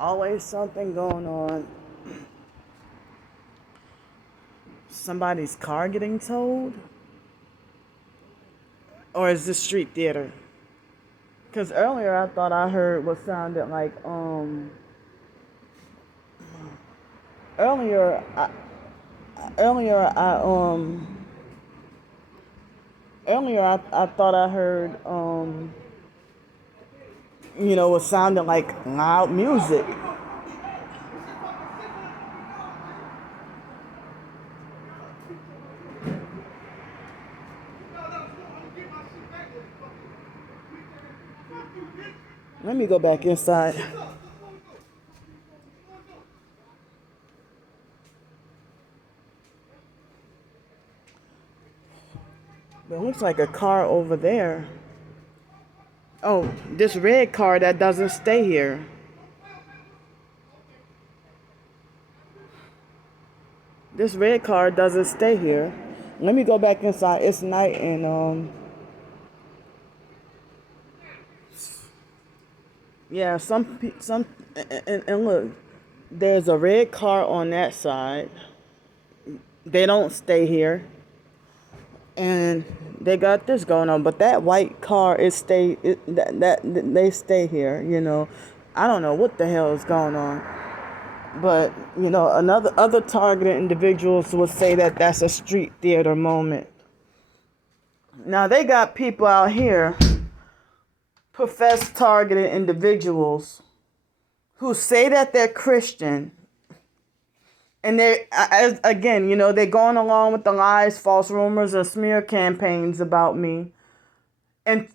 Always something going on. Somebody's car getting towed? Or is this street theater? Because earlier I thought I heard what sounded like, earlier, I, earlier I, earlier I thought I heard, what sounded like loud music. Let me go back inside. It looks like a car over there. Oh, this red car that doesn't stay here. This red car doesn't stay here. Let me go back inside. It's night and yeah, some and look, there's a red car on that side. They don't stay here. And they got this going on, but that white car that they stay here. I don't know what the hell is going on, but other targeted individuals would say that that's a street theater moment. Now they got people out here, professed targeted individuals, who say that they're Christian. And they're going along with the lies, false rumors, and smear campaigns about me, and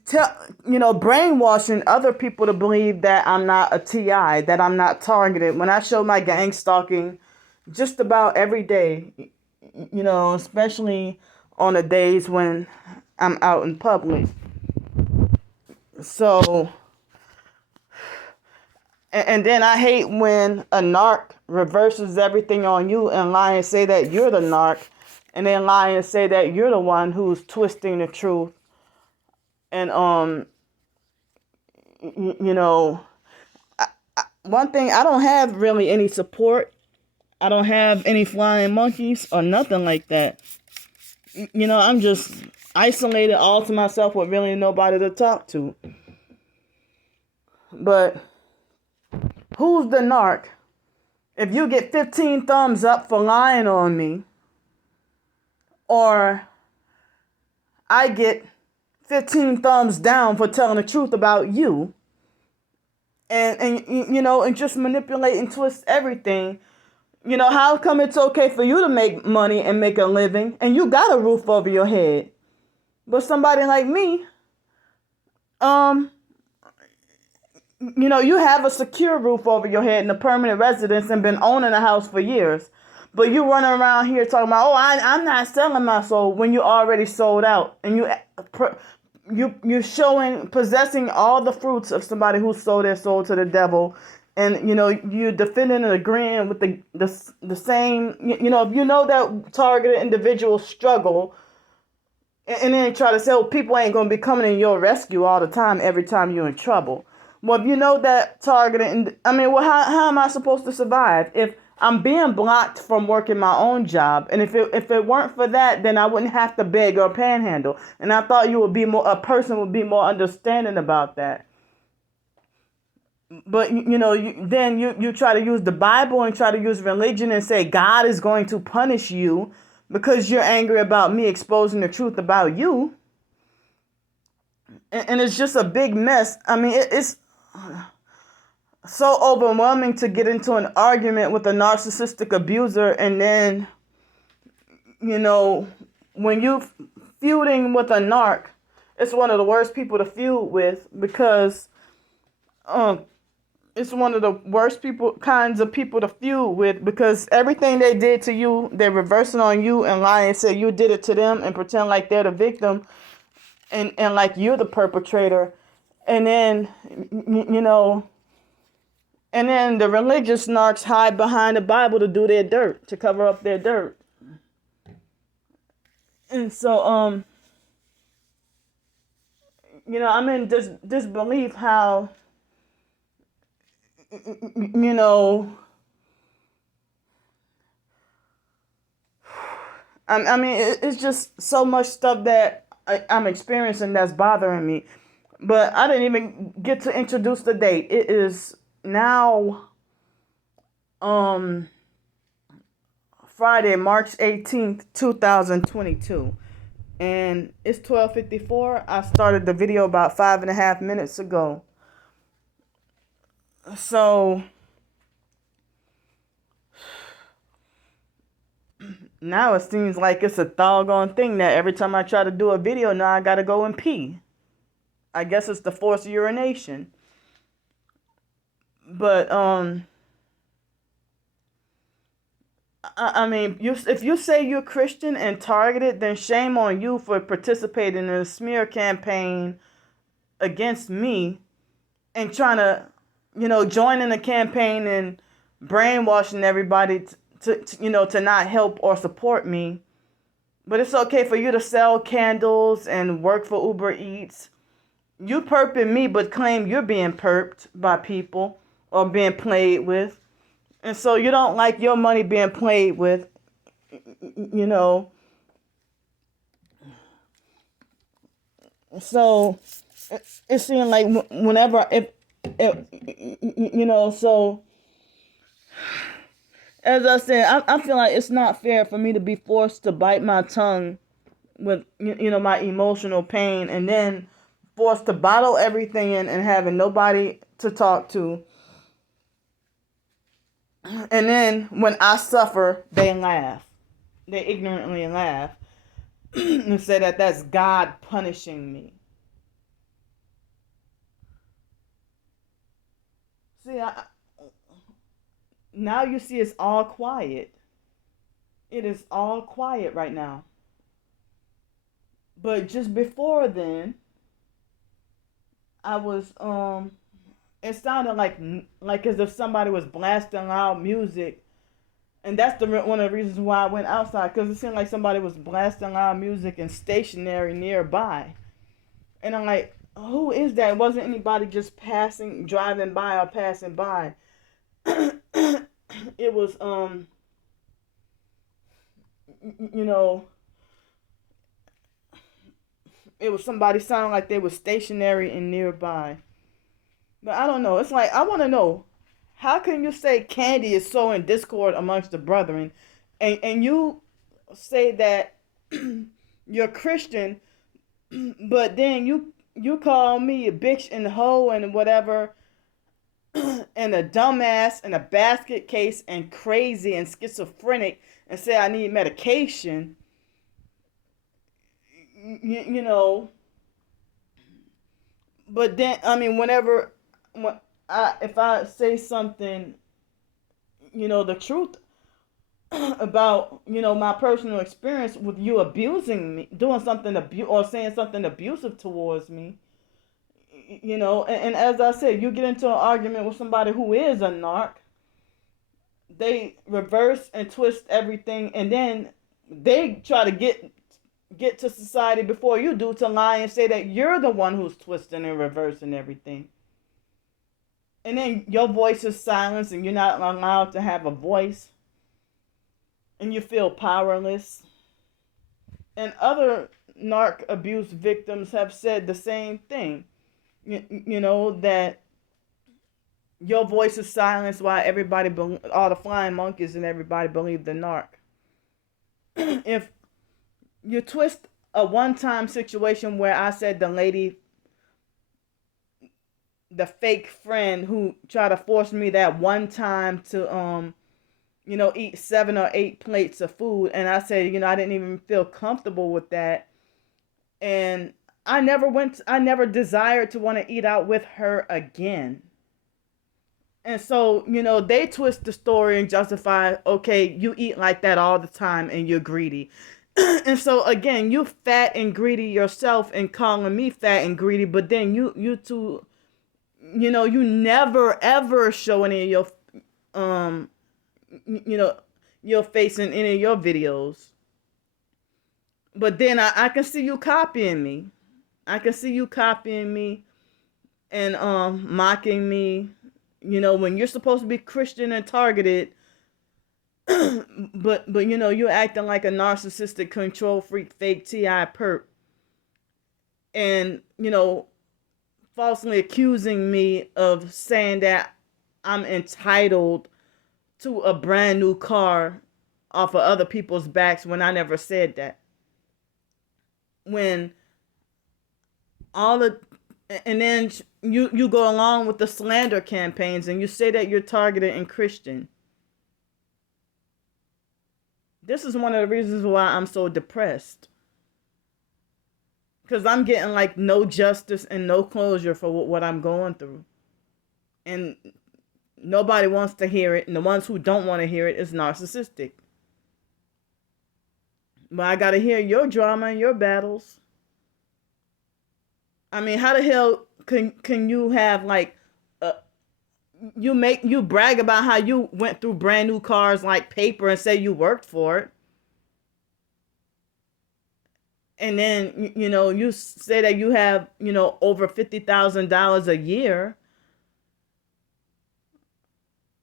brainwashing other people to believe that I'm not a TI, that I'm not targeted. When I show my gang stalking just about every day, especially on the days when I'm out in public. So, and then I hate when a narc reverses everything on you and lie and say that you're the narc, and then lie and say that you're the one who's twisting the truth. And one thing, I don't have really any support. I don't have any flying monkeys or nothing like that. I'm just isolated all to myself with really nobody to talk to. But who's the narc? If you get 15 thumbs up for lying on me, or I get 15 thumbs down for telling the truth about you, and just manipulate and twist everything, how come it's okay for you to make money and make a living and you got a roof over your head, but somebody like me, you have a secure roof over your head and a permanent residence and been owning a house for years. But you running around here talking about, I'm not selling my soul, when you already sold out. And you're possessing all the fruits of somebody who sold their soul to the devil. And, you're defending and agreeing with the same, if you know that targeted individuals struggle, and then try to say, people ain't going to be coming in your rescue all the time, every time you're in trouble. Well, if you know that targeted, how am I supposed to survive if I'm being blocked from working my own job? And if it weren't for that, then I wouldn't have to beg or panhandle. And I thought a person would be more understanding about that. But then you try to use the Bible and try to use religion and say God is going to punish you because you're angry about me exposing the truth about you. And it's just a big mess. It's so overwhelming to get into an argument with a narcissistic abuser, and then, when you feuding with a narc, it's one of the worst people to feud with, because it's one of the worst kinds of people to feud with, because everything they did to you, they're reversing on you and lying and say you did it to them and pretend like they're the victim, and like you're the perpetrator. And then, and then the religious narcs hide behind the Bible to do their dirt, to cover up their dirt. And so, I'm in disbelief how, you know, I mean, it's just so much stuff that I'm experiencing that's bothering me. But I didn't even get to introduce the date. It is now um Friday, March 18th, 2022. And it's 12:54. I started the video about 5.5 minutes ago. So now it seems like it's a doggone thing that every time I try to do a video, now I gotta go and pee. I guess it's the forced urination. But I mean, if you say you're Christian and targeted, then shame on you for participating in a smear campaign against me and trying to, join in a campaign and brainwashing everybody to not help or support me. But it's okay for you to sell candles and work for Uber Eats. You perping me, but claim you're being perped by people or being played with. And so you don't like your money being played with, you know. So it seemed like whenever, so as I said, I feel like it's not fair for me to be forced to bite my tongue with, my emotional pain and then forced to bottle everything in and having nobody to talk to. And then when I suffer, they laugh. They ignorantly laugh and say that that's God punishing me. See, now you see it's all quiet. It is all quiet right now. But just before then, I was it sounded like as if somebody was blasting loud music, and that's one of the reasons why I went outside, because it seemed like somebody was blasting loud music and stationary nearby, and I'm like, who is that? It wasn't anybody just driving by or passing by. It was you know, it was somebody sounding like they were stationary and nearby. But I don't know. It's like, I want to know, how can you say Candy is sowing discord amongst the brethren, and you say that you're Christian, but then you call me a bitch and hoe and whatever, and a dumbass and a basket case and crazy and schizophrenic, and say I need medication. You know. But then, I mean, if I say something, the truth about, my personal experience with you abusing me, doing something or saying something abusive towards me, and as I said, you get into an argument with somebody who is a narc, they reverse and twist everything, and then they try to get to society before you do, to lie and say that you're the one who's twisting and reversing everything. And then your voice is silenced and you're not allowed to have a voice. And you feel powerless. And other narc abuse victims have said the same thing. That your voice is silenced while all the flying monkeys and everybody believe the narc. If you twist a one-time situation where I said the fake friend who tried to force me that one time to eat 7 or 8 plates of food, and I said, I didn't even feel comfortable with that, and I never desired to want to eat out with her again. And so, they twist the story and justify, okay, you eat like that all the time and you're greedy. And so again, you fat and greedy yourself and calling me fat and greedy, but then you two, you never ever show any of your face in any of your videos. But then I can see you copying me. I can see you copying me and mocking me, When you're supposed to be Christian and targeted, but you're acting like a narcissistic control freak, fake TI perp, and falsely accusing me of saying that I'm entitled to a brand new car off of other people's backs when I never said that. When all the and then you go along with the slander campaigns and you say that you're targeted and Christian. This is one of the reasons why I'm so depressed. Because I'm getting like no justice and no closure for what I'm going through. And nobody wants to hear it. And the ones who don't want to hear it is narcissistic. But I got to hear your drama and your battles. I mean, how the hell can you have like you brag about how you went through brand new cars like paper and say you worked for it, and then you say that you have over $50,000 a year,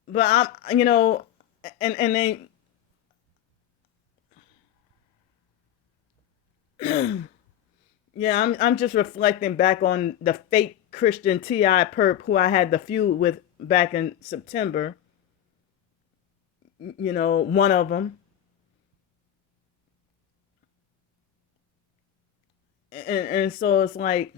but and then yeah, I'm just reflecting back on the fake Christian TI perp who I had the feud with back in September. One of them. And so it's like,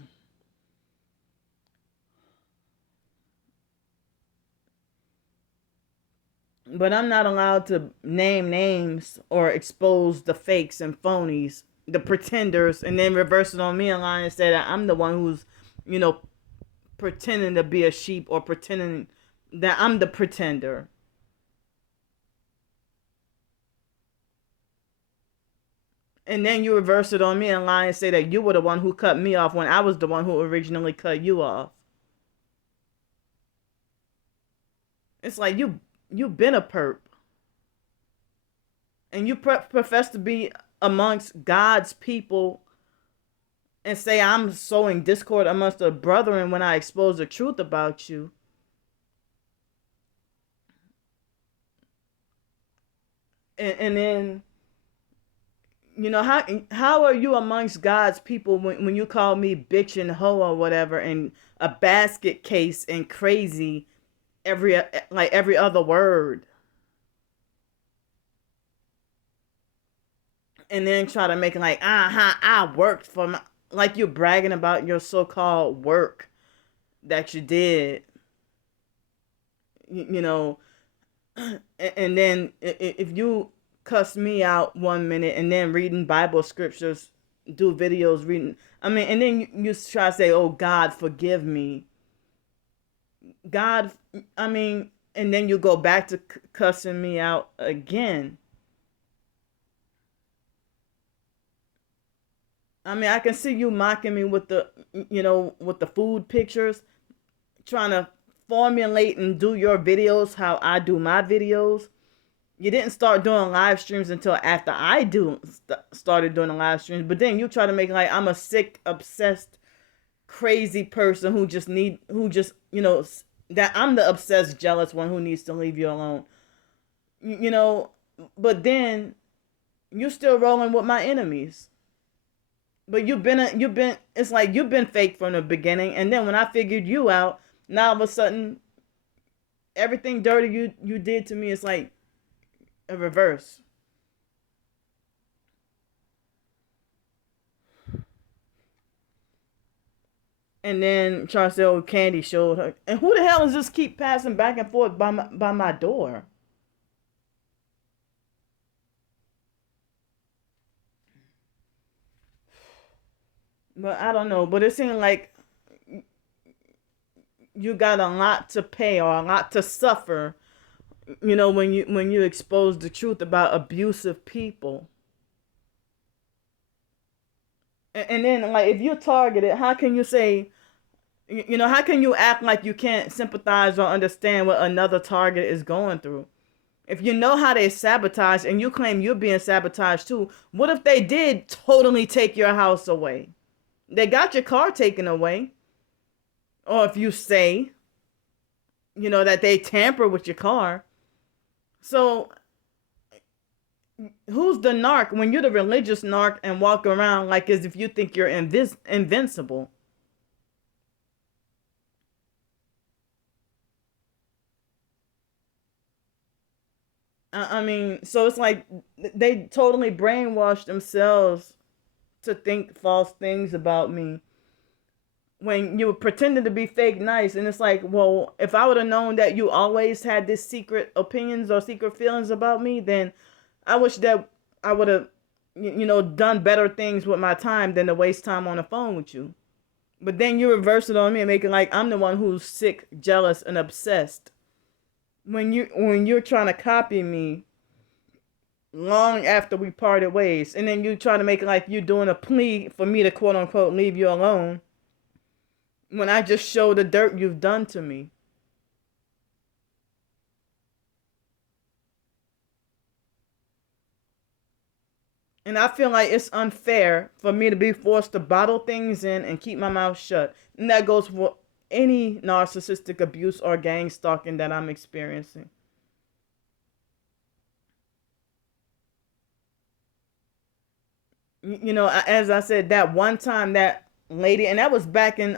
but I'm not allowed to name names or expose the fakes and phonies, the pretenders, and then reverse it on me and lie and say that I'm the one who's, pretending to be a sheep or pretending that I'm the pretender. And then you reverse it on me and lie and say that you were the one who cut me off when I was the one who originally cut you off. It's like you've been a perp. And you profess to be amongst God's people and say I'm sowing discord amongst the brethren when I expose the truth about you. And then how are you amongst God's people when you call me bitch and hoe or whatever and a basket case and crazy every other word, and then try to make it like I worked for my, like you're bragging about your so-called work that you did, and then if you cuss me out 1 minute and then reading Bible scriptures, do videos reading, and then you try to say, oh, God forgive me, God, and then you go back to cussing me out again. I can see you mocking me with the food pictures, trying to formulate and do your videos how I do my videos. You didn't start doing live streams until after I started doing the live streams. But then you try to make it like I'm a sick, obsessed, crazy person that I'm the obsessed, jealous one who needs to leave you alone. But then you still rolling with my enemies. But it's like you've been fake from the beginning, and then when I figured you out, now all of a sudden, everything dirty you did to me is like a reverse. And then try to say, oh, Candy showed her. And who the hell is just keep passing back and forth by my door? But I don't know. But it seemed like you got a lot to pay or a lot to suffer, when you expose the truth about abusive people. And then, like, if you're targeted, how can you say, how can you act like you can't sympathize or understand what another target is going through? If you know how they sabotage and you claim you're being sabotaged too, what if they did totally take your house away? They got your car taken away. Or if you say, that they tamper with your car. So who's the narc when you're the religious narc and walk around like as if you think you're invincible? I mean, so it's like they totally brainwashed themselves to think false things about me when you were pretending to be fake nice. And it's like, well, if I would have known that you always had this secret opinions or secret feelings about me, then I wish that I would have, done better things with my time than to waste time on the phone with you. But then you reverse it on me and make it like I'm the one who's sick, jealous, and obsessed. When you're trying to copy me long after we parted ways, and then you try to make it like you're doing a plea for me to quote unquote leave you alone when I just show the dirt you've done to me. And I feel like it's unfair for me to be forced to bottle things in and keep my mouth shut. And that goes for any narcissistic abuse or gang stalking that I'm experiencing. As I said, that one time that lady, and that was back in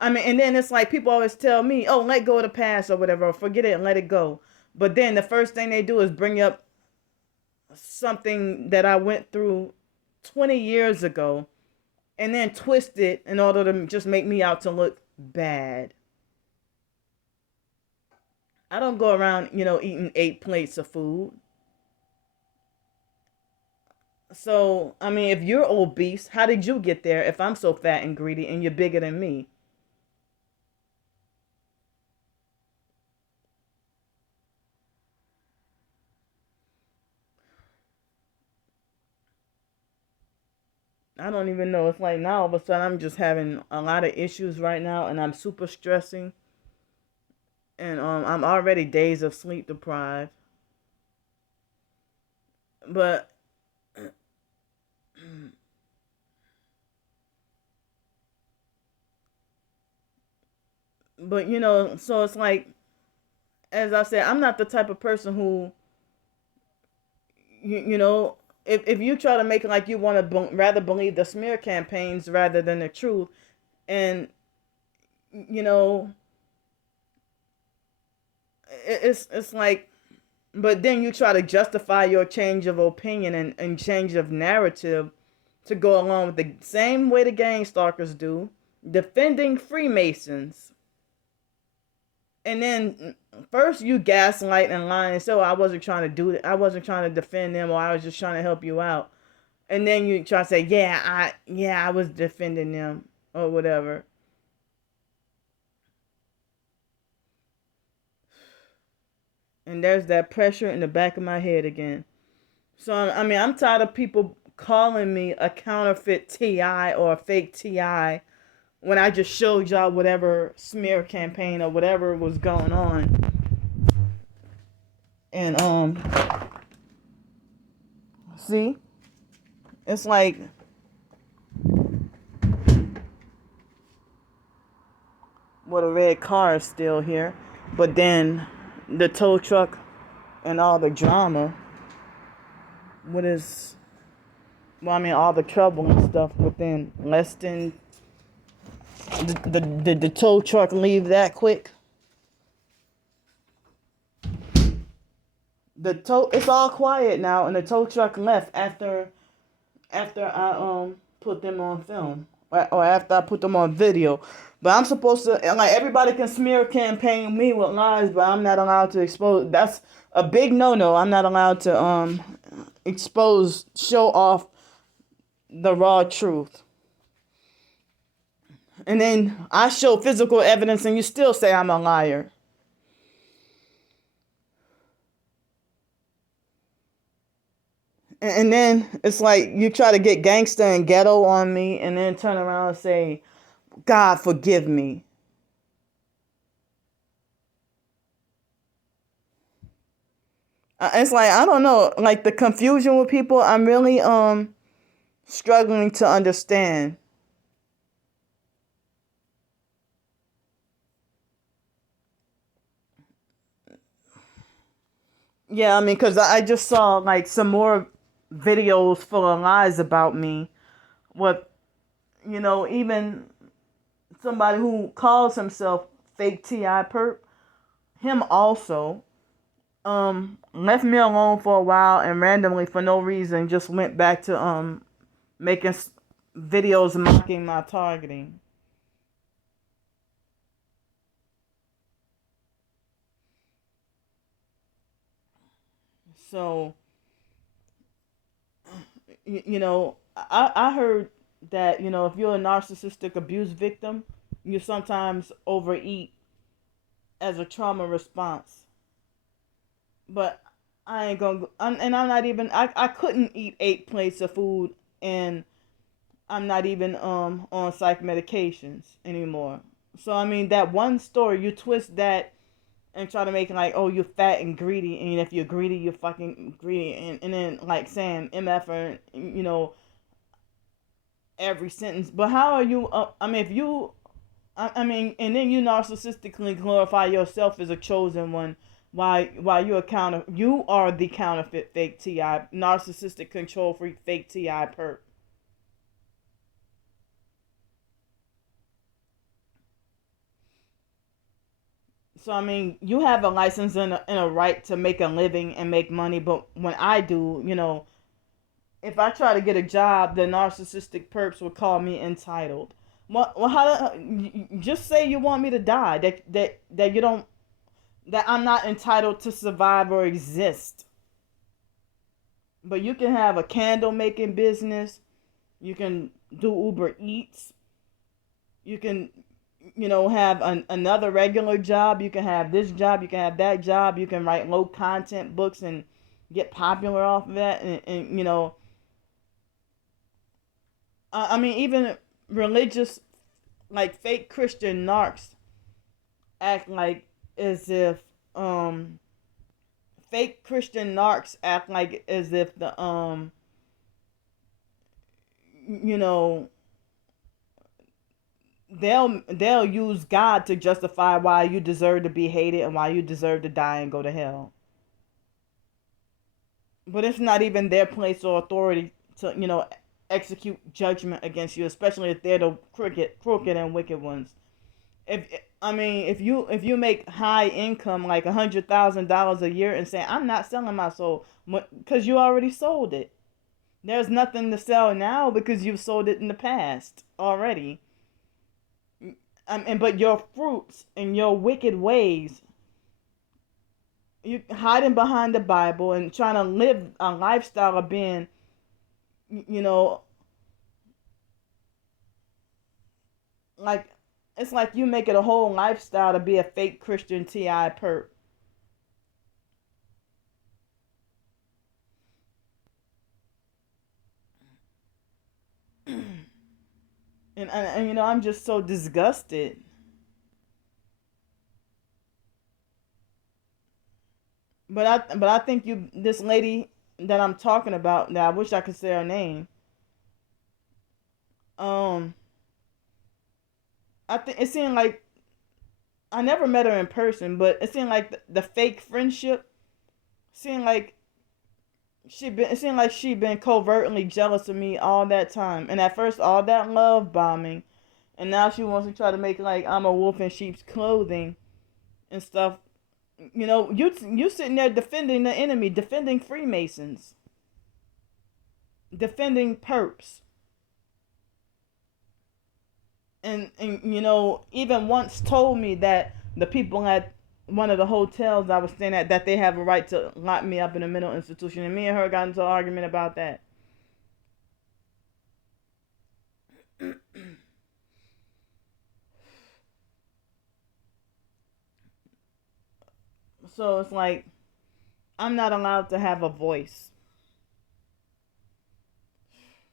I mean, and then it's like people always tell me, "Oh, let go of the past or whatever, or forget it and let it go." But then the first thing they do is bring up something that I went through 20 years ago and then twist it in order to just make me out to look bad. I don't go around, eating 8 plates of food. So, I mean, if you're obese, how did you get there if I'm so fat and greedy and you're bigger than me? I don't even know. It's like now all of a sudden I'm just having a lot of issues right now and I'm super stressing and I'm already days of sleep deprived. But so it's like as I said, I'm not the type of person who you know if you try to make it like you want to rather believe the smear campaigns rather than the truth and you know it's like but then you try to justify your change of opinion and change of narrative to go along with the same way the gang stalkers do, defending Freemasons. And then first you gaslight and lie and so I wasn't trying to do it. I wasn't trying to defend them or I was just trying to help you out. And then you try to say, I was defending them or whatever. And there's that pressure in the back of my head again. So I mean, I'm tired of people calling me a counterfeit TI or a fake TI when I just showed y'all whatever smear campaign or whatever was going on. And see, it's like well, the red car is still here, but then the tow truck and all the drama. What is well, I mean, all the trouble and stuff within less than the tow truck leave that quick. The tow it's all quiet now, and the tow truck left after I put them on film or after I put them on video. But I'm supposed to like everybody can smear campaign me with lies, but I'm not allowed to expose. That's a big no. I'm not allowed to expose, show off the raw truth. And then I show physical evidence, and you still say I'm a liar. And then it's like you try to get gangster and ghetto on me and then turn around and say, God forgive me. It's like I don't know, like the confusion with people, I'm really struggling to understand. Yeah, I mean, because I just saw like some more videos full of lies about me. What, even somebody who calls himself fake T.I. perp, him also, left me alone for a while and randomly for no reason just went back to making videos mocking my targeting. So, I heard that, if you're a narcissistic abuse victim, you sometimes overeat as a trauma response. But I ain't gonna, and I'm not even, I couldn't eat 8 plates of food, and I'm not even on psych medications anymore. So I mean, that one story, you twist that and try to make it like, oh, you're fat and greedy, and if you're greedy, you're fucking greedy, and then like saying MF or every sentence. But how are you? I mean, if you, I mean, and then you narcissistically glorify yourself as a chosen one. Why you are the counterfeit fake Ti, narcissistic control freak fake Ti perp. So I mean, you have a license and a right to make a living and make money, but when I do, if I try to get a job, the narcissistic perps will call me entitled. Well, just say you want me to die. That you don't. That I'm not entitled to survive or exist. But you can have a candle making business. You can do Uber Eats. You can, have another regular job. You can have this job. You can have that job. You can write low content books and get popular off of that. And I mean, even religious, like fake Christian narcs act like as if, fake Christian narcs act like as if the, you know, they'll use God to justify why you deserve to be hated and why you deserve to die and go to hell. But it's not even their place or authority to, execute judgment against you, especially if they're the crooked and wicked ones. If I mean, if you make high income, like $100,000 a year, and say I'm not selling my soul because you already sold it. There's nothing to sell now because you've sold it in the past already. But your fruits and your wicked ways, you hiding behind the Bible and trying to live a lifestyle of being, you know, like it's like you make it a whole lifestyle to be a fake Christian Ti perp. And I'm just so disgusted. But I think this lady that I'm talking about, that I wish I could say her name. Um, I think it seemed like I never met her in person, but it seemed like the fake friendship seemed like it seemed like she'd been covertly jealous of me all that time. And at first, all that love bombing, and now she wants to try to make like I'm a wolf in sheep's clothing and stuff. You sitting there defending the enemy, defending Freemasons, defending perps, and even once told me that the people at one of the hotels I was staying at, that they have a right to lock me up in a mental institution, and me and her got into an argument about that. So it's like I'm not allowed to have a voice.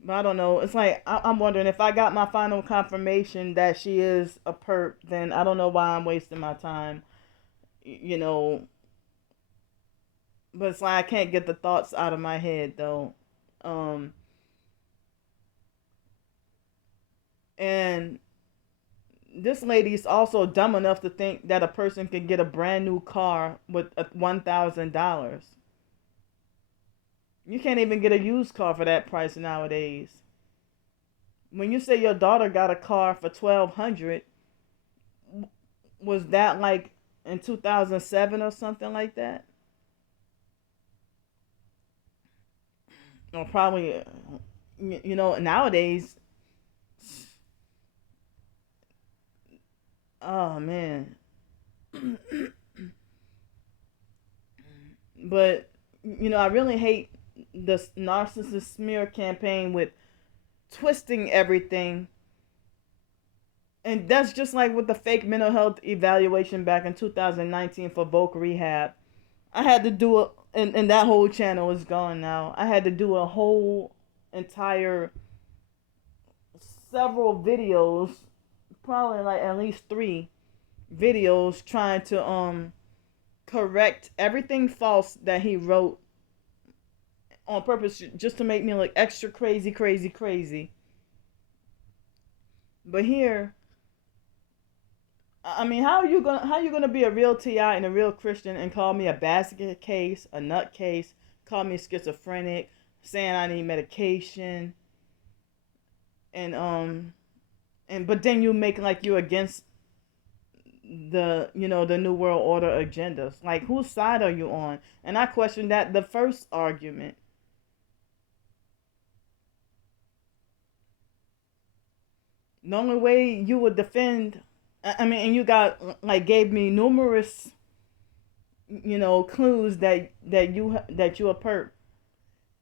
But I don't know. It's like I'm wondering if I got my final confirmation that she is a perp, then I don't know why I'm wasting my time. You know, but it's like I can't get the thoughts out of my head though. Um, and this lady's also dumb enough to think that a person can get a brand new car with $1,000. You can't even get a used car for that price nowadays. When you say your daughter got a car for 1,200, was that like in 2007 or something like that? Or probably, nowadays. Oh man. But I really hate this narcissist smear campaign with twisting everything. And that's just like with the fake mental health evaluation back in 2019 for Voc Rehab. I had to do a, and that whole channel is gone now. I had to do a whole entire several videos, probably like at least 3 videos trying to correct everything false that he wrote on purpose just to make me look extra crazy, crazy, crazy. But here, I mean, how you gonna be a real Ti and a real Christian and call me a basket case, a nut case, call me schizophrenic, saying I need medication, and but then you make like you against the new world order agendas. Like, whose side are you on? And I question that the first argument. The only way you would defend, I mean, and you got like gave me numerous, clues that you a perp,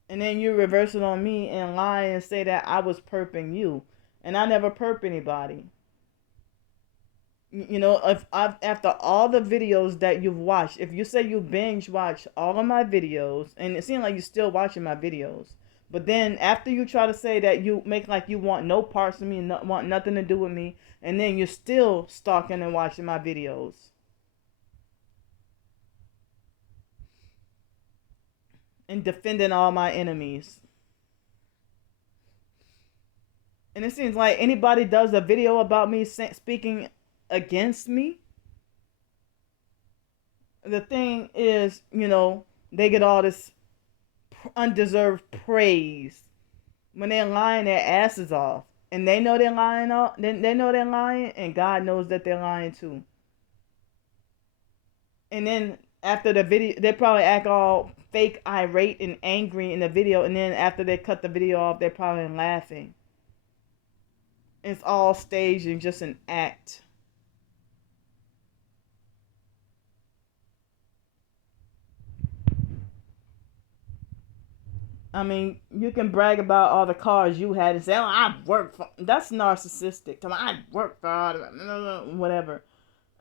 and then you reverse it on me and lie and say that I was perping you, and I never perp anybody. If after all the videos that you've watched, if you say you binge watch all of my videos, and it seems like you're still watching my videos, but then after you try to say that you make like you want no parts of me and want nothing to do with me, and then you're still stalking and watching my videos and defending all my enemies. And it seems like anybody does a video about me speaking against me, the thing is, they get all this undeserved praise when they're lying their asses off, and they know they're lying. They know they're lying, and God knows that they're lying too. And then after the video, they probably act all fake irate and angry in the video, and then after they cut the video off, they're probably laughing. It's all staged and just an act. I mean, you can brag about all the cars you had and say, "Oh, I worked for." That's narcissistic. Come on, I worked for all whatever.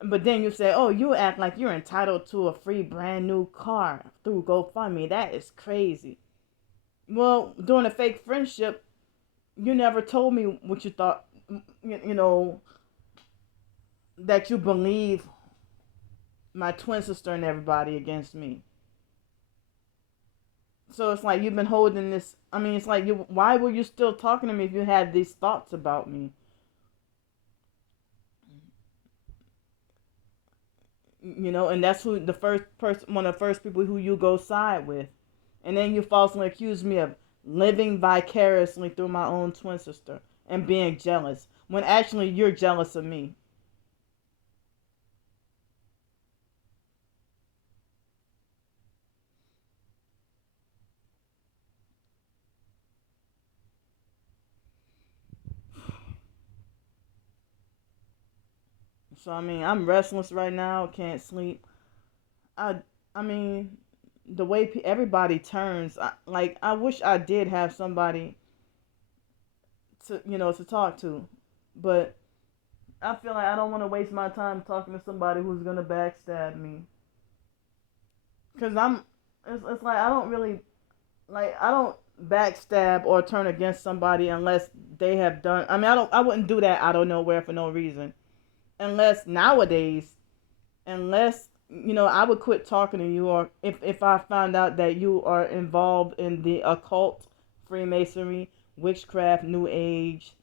But then you say, "Oh, you act like you're entitled to a free brand new car through GoFundMe." That is crazy. Well, during a fake friendship, you never told me what you thought. You know that you believe my twin sister and everybody against me. So it's like you've been holding this. I mean, it's like you. Why were you still talking to me if you had these thoughts about me? And that's who the first person, one of the first people who you go side with, and then you falsely accuse me of living vicariously through my own twin sister and being jealous when actually you're jealous of me. So I mean, I'm restless right now. Can't sleep. I I mean, the way everybody turns. I wish I did have somebody to talk to, but I feel like I don't want to waste my time talking to somebody who's gonna backstab me. Cause it's like I don't really I don't backstab or turn against somebody unless they have done. I mean, I wouldn't do that out of nowhere for no reason. Unless nowadays, unless I would quit talking to you, or if I found out that you are involved in the occult, Freemasonry, witchcraft, New Age,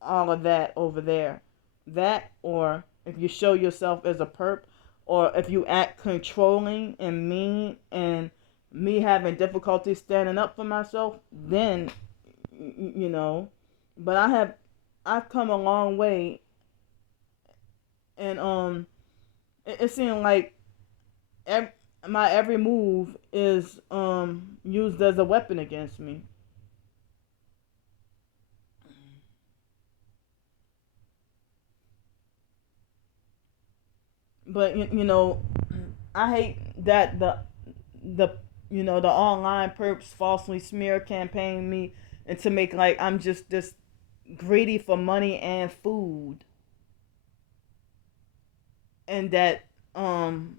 all of that over there. That, or if you show yourself as a perp, or if you act controlling and mean and me having difficulty standing up for myself, then you know. But I've come a long way, and it seemed like ev- my every move is used as a weapon against me. But I hate that the the online perps falsely smear campaign me and to make like I'm just this greedy for money and food, and um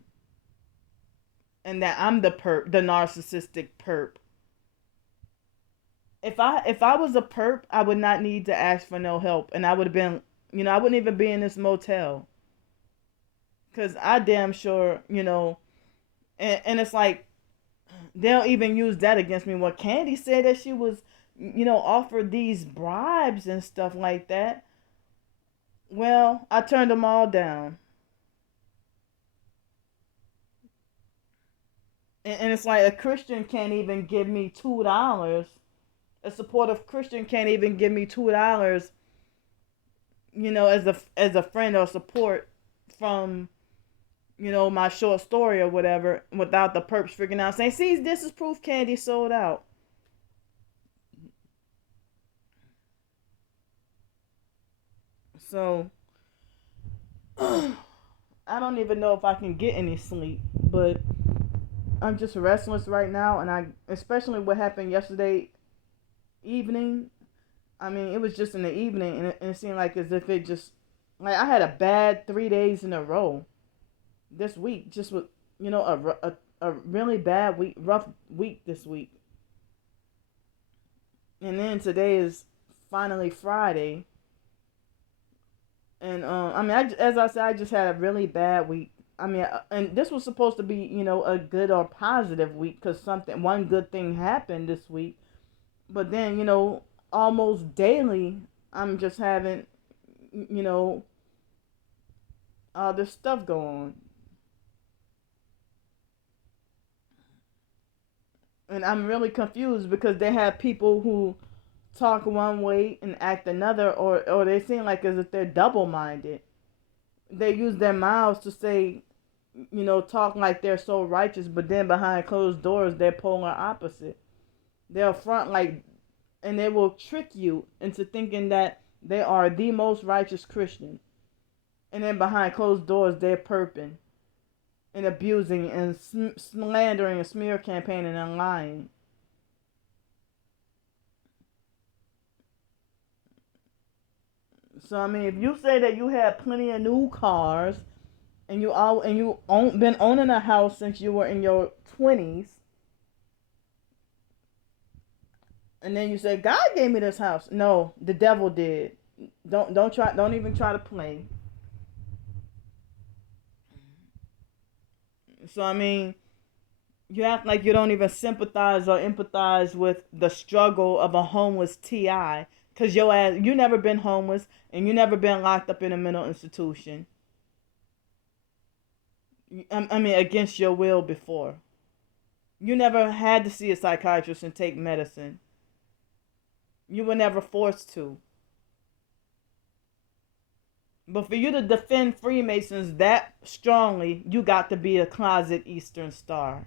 that I'm the narcissistic perp. If I was a perp, I would not need to ask for no help, and I would have been, I wouldn't even be in this motel, cause I damn sure, and it's like they'll even use that against me. What Candy said that she was, offered these bribes and stuff like that. Well, I turned them all down, and it's like a Christian can't even give me $2. A supportive Christian can't even give me $2, as a friend or support from my short story or whatever, without the perps freaking out saying, "See, this is proof Candy sold out." So I don't even know if I can get any sleep, but I'm just restless right now, and especially what happened yesterday evening. I mean, it was just in the evening, and it seemed like as if it just like I had a bad 3 days in a row this week, just with a really bad week, rough week this week, and then today is finally Friday, and I mean, as I said, I just had a really bad week. I mean, and this was supposed to be a good or positive week because one good thing happened this week, but then almost daily I'm just having you know all this stuff going on, and I'm really confused because they have people who talk one way and act another, or they seem like as if they're double minded. They use their mouths to say, talk like they're so righteous, but then behind closed doors they're polar opposite. They'll front like, and they will trick you into thinking that they are the most righteous Christian, and then behind closed doors they're perping and abusing and slandering and smear campaigning and lying. So I mean, if you say that you have plenty of new cars and been owning a house since you were in your 20s, and then you say God gave me this house. No, the devil did. Don't even try to play. So I mean, you act like you don't even sympathize or empathize with the struggle of a homeless TI, cause you never been homeless and you never been locked up in a mental institution. I mean, against your will before. You never had to see a psychiatrist and take medicine. You were never forced to. But for you to defend Freemasons that strongly, you got to be a closet Eastern Star.